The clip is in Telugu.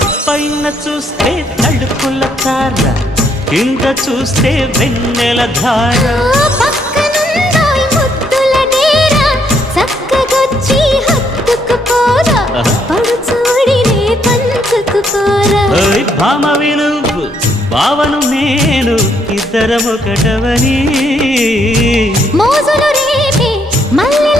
పైన చూస్తే తడుపుల తార, కింద చూస్తే వెన్నెల ధార. పక్కనుందోయ్ ముద్దుల డేరా, చక్కగొచ్చి హత్తుకుపోరా, పడుచోడినే పంచుకుపోరా. భామ వినువు భావను నేను, ఇద్దరమొకటవని మోజులు రేపే మల్లె